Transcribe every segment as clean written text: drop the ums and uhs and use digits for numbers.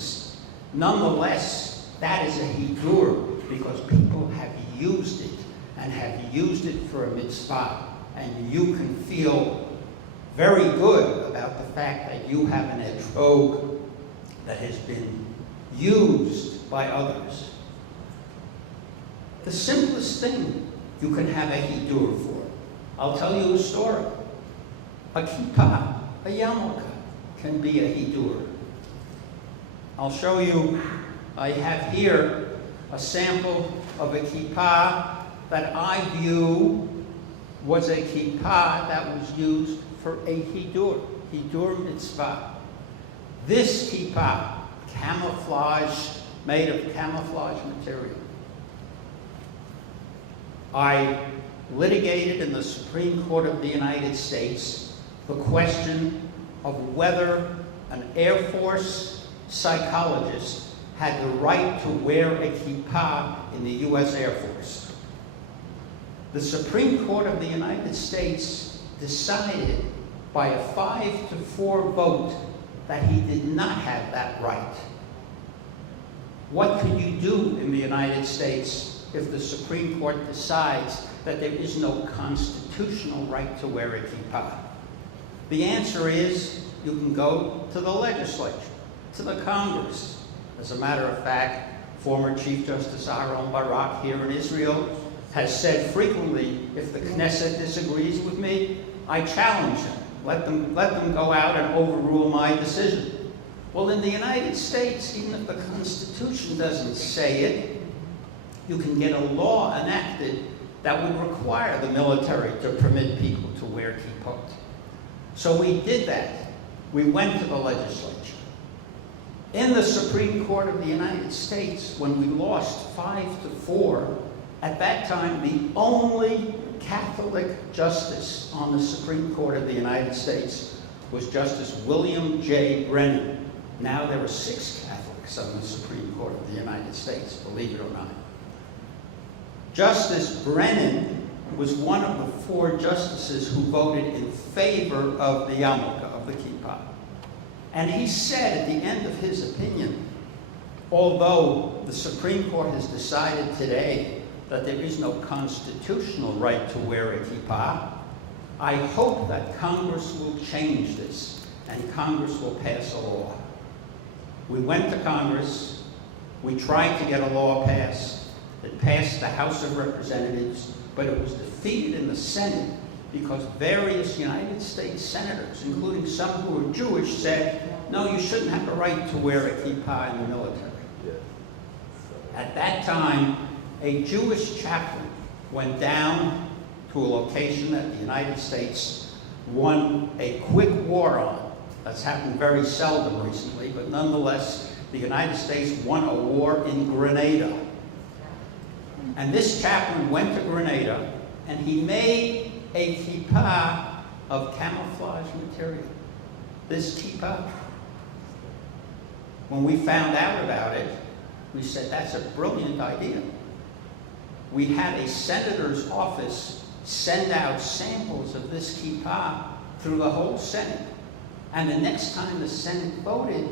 difference. Nonetheless, that is a Hiddur because people have used it and have used it for a mitzvah. And you can feel very good about the fact that you have an etrog that has been used by others. The simplest thing you can have a Hiddur for. I'll tell you a story. A kippah, a yarmulke, can be a Hiddur. I'll show you, I have here a sample of a kippah that I view was a kippah that was used for a Hiddur mitzvah. This kippah, camouflaged, made of camouflage material. I litigated in the Supreme Court of the United States the question of whether an Air Force psychologist had the right to wear a kippah in the U.S. Air Force. The Supreme Court of the United States decided by a 5-4 vote that he did not have that right. What can you do in the United States if the Supreme Court decides that there is no constitutional right to wear a kippah? The answer is you can go to the legislature, to the Congress. As a matter of fact, former Chief Justice Aaron Barak here in Israel has said frequently, if the Knesset disagrees with me, I challenge them. Let them go out and overrule my decision. Well, in the United States, even if the Constitution doesn't say it, you can get a law enacted that would require the military to permit people to wear kippot. So we did that. We went to the legislature. In the Supreme Court of the United States, when we lost 5-4, at that time, the only Catholic justice on the Supreme Court of the United States was Justice William J. Brennan. Now there are 6 Catholics on the Supreme Court of the United States, believe it or not. Justice Brennan was one of the 4 justices who voted in favor of the yarmulke, of the kippah. And he said at the end of his opinion, although the Supreme Court has decided today that there is no constitutional right to wear a kippah, I hope that Congress will change this and Congress will pass a law. We went to Congress, we tried to get a law passed. It passed the House of Representatives, but it was defeated in the Senate because various United States senators, including some who were Jewish, said, no, you shouldn't have a right to wear a kippah in the military. At that time, a Jewish chaplain went down to a location that the United States won a quick war on. That's happened very seldom recently, but nonetheless, the United States won a war in Grenada. And this chaplain went to Grenada, and he made a kippah of camouflage material. This kippah, when we found out about it, we said, that's a brilliant idea. We had a senator's office send out samples of this kippah through the whole Senate. And the next time the Senate voted,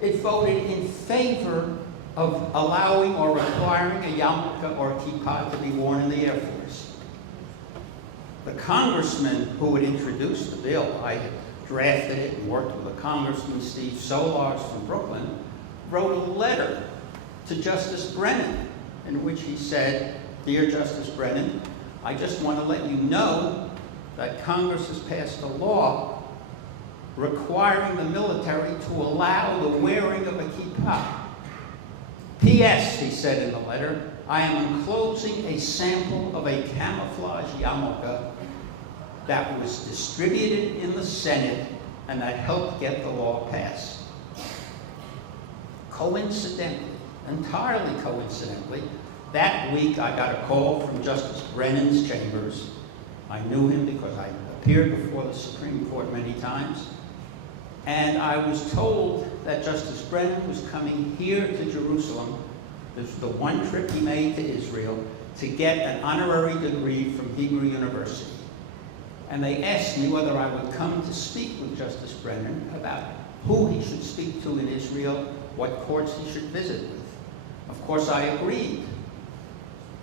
it voted in favor of allowing or requiring a yarmulke or a kippah to be worn in the Air Force. The congressman who had introduced the bill, I had drafted it and worked with the Congressman Steve Solars from Brooklyn, wrote a letter to Justice Brennan in which he said, Dear Justice Brennan, I just want to let you know that Congress has passed a law requiring the military to allow the wearing of a kippah. P.S., he said in the letter, I am enclosing a sample of a camouflage yarmulke that was distributed in the Senate and that helped get the law passed. Coincidentally, entirely coincidentally, that week I got a call from Justice Brennan's chambers. I knew him because I appeared before the Supreme Court many times. And I was told that Justice Brennan was coming here to Jerusalem. This was the one trip he made to Israel to get an honorary degree from Hebrew University. And they asked me whether I would come to speak with Justice Brennan about who he should speak to in Israel what courts he should visit with. Of course, I agreed.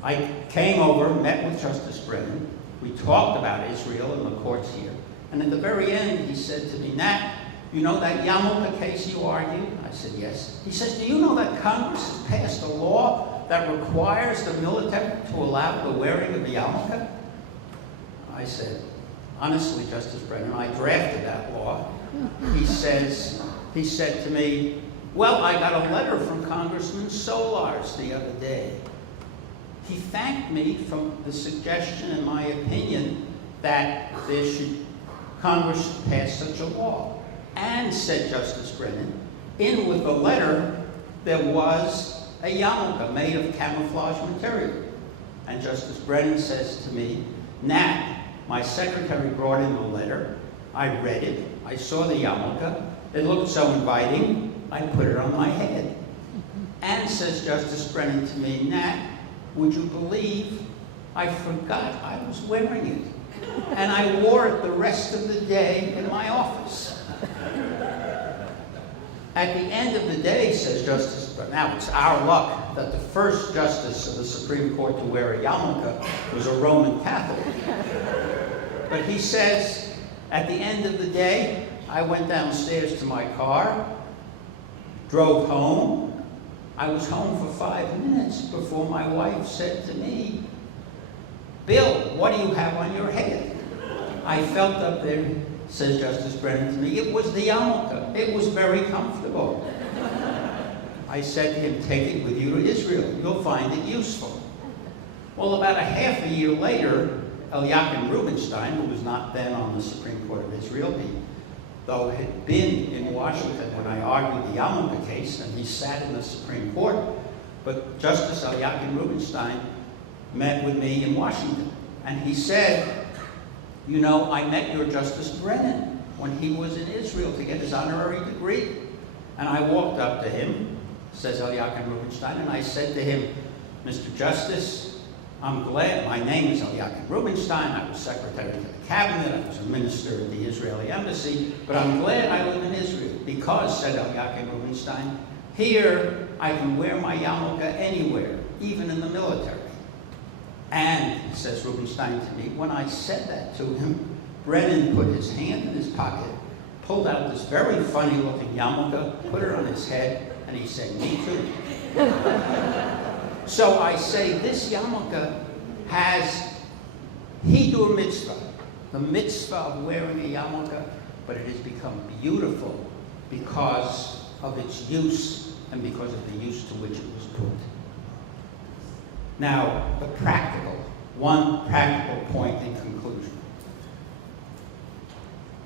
I came over, met with Justice Brennan. We talked about Israel and the courts here. And at the very end, he said to me, Nat, you know that yarmulke case you argued? I said, yes. He says, do you know that Congress has passed a law that requires the military to allow the wearing of the yarmulke? I said, honestly, Justice Brennan, I drafted that law. He said to me, well, I got a letter from Congressman Solars the other day. He thanked me for the suggestion, in my opinion, that Congress should pass such a law. And, said Justice Brennan, in with the letter, there was a yarmulke made of camouflage material. And Justice Brennan says to me, Nat, my secretary brought in the letter. I read it. I saw the yarmulke. It looked so inviting, I put it on my head. And, says Justice Brennan to me, Nat, would you believe I forgot I was wearing it? And I wore it the rest of the day in my office. At the end of the day, says Justice Brennan, now it's our luck that the first justice of the Supreme Court to wear a yarmulke was a Roman Catholic. But he says, at the end of the day, I went downstairs to my car, drove home. I was home for 5 minutes before my wife said to me, Bill, what do you have on your head? I felt up there, says Justice Brennan to me, it was the yarmulke. It was very comfortable. I said to him, take it with you to Israel. You'll find it useful. Well, about a half a year later, Eliakim Rubinstein, who was not then on the Supreme Court of Israel, he, though had been in Washington when I argued the yarmulke case, and he sat in the Supreme Court, but Justice Eliakim Rubinstein met with me in Washington. And he said, you know, I met your Justice Brennan when he was in Israel to get his honorary degree. And I walked up to him, says Eliakim Rubinstein, and I said to him, Mr. Justice, I'm glad, my name is Eliakim Rubinstein, I was secretary to the cabinet, I was a minister at the Israeli embassy, but I'm glad I live in Israel because, said Eliakim Rubinstein, here I can wear my yarmulke anywhere, even in the military. And, says Rubinstein to me, when I said that to him, Brennan put his hand in his pocket, pulled out this very funny-looking yarmulke, put it on his head, and he said, me too. So I say this yarmulke has Hiddur Mitzva, the mitzvah of wearing a yarmulke, but it has become beautiful because of its use and because of the use to which it was put. Now, one practical point in conclusion.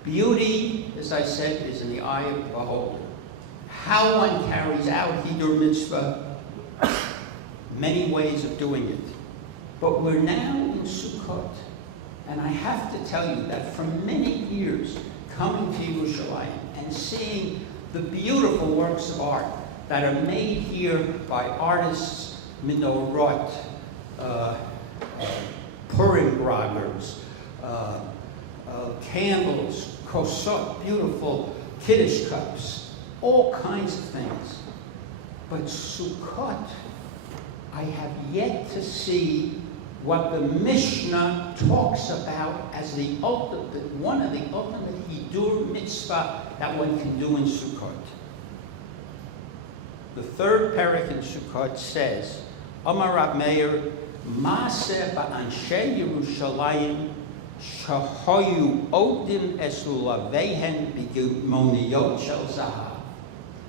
Beauty, as I said, is in the eye of the beholder. How one carries out Hiddur Mitzvah, many ways of doing it. But we're now in Sukkot, and I have to tell you that for many years, coming to Yerushalayim and seeing the beautiful works of art that are made here by artists, menorot, Purim groggers, candles, kosot, beautiful Kiddush cups, all kinds of things. But Sukkot, I have yet to see what the Mishnah talks about as the ultimate, one of the ultimate Hiddur mitzvah that one can do in Sukkot. The third parak in Sukkot says, Amar Rab Meir, Maaseh ba'anshei Yerushalayim shahoyu odim esulavehen b'gimoniyot shel zahav.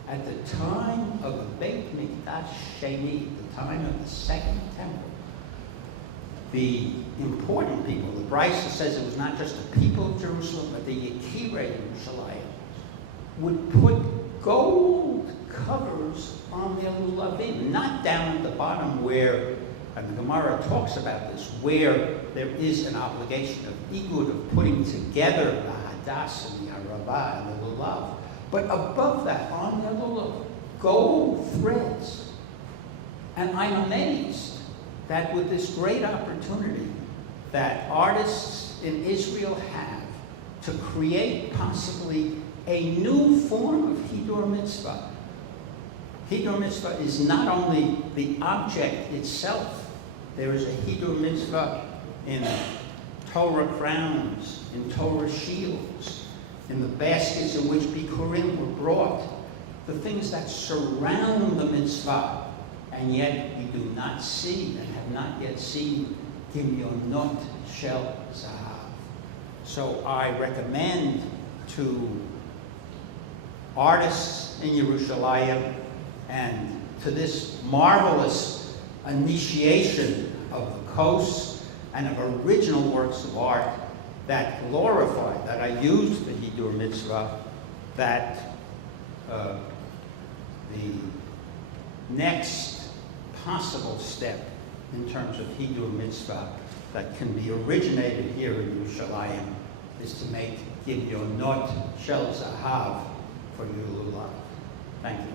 At the time of the Beit Mikdash Sheni, the time of the Second Temple, the important people, the Brisa says it was not just the people of Jerusalem, but the Yekirei Yerushalayim, would put gold covers on their lulavim, not down at the bottom where, and the Gemara talks about this, where there is an obligation of igud, of putting together the hadas and the arava and the lulav, but above that, on their lulav, gold threads. And I'm amazed that with this great opportunity that artists in Israel have to create possibly a new form of Hiddur mitzvah, Hiddur Mitzvah is not only the object itself. There is a Hiddur Mitzvah in Torah crowns, in Torah shields, in the baskets in which Bikurim were brought, the things that surround the mitzvah, and yet we do not see and have not yet seen Gimyonot Shel Zahav. So I recommend to artists in Yerushalayim and to this marvelous initiation of the coast and of original works of art that glorify, that I use the Hiddur Mitzvah, that the next possible step in terms of Hiddur Mitzvah that can be originated here in Yerushalayim is to make Gimyonot Shel Zahav for Yerushalayim. Thank you.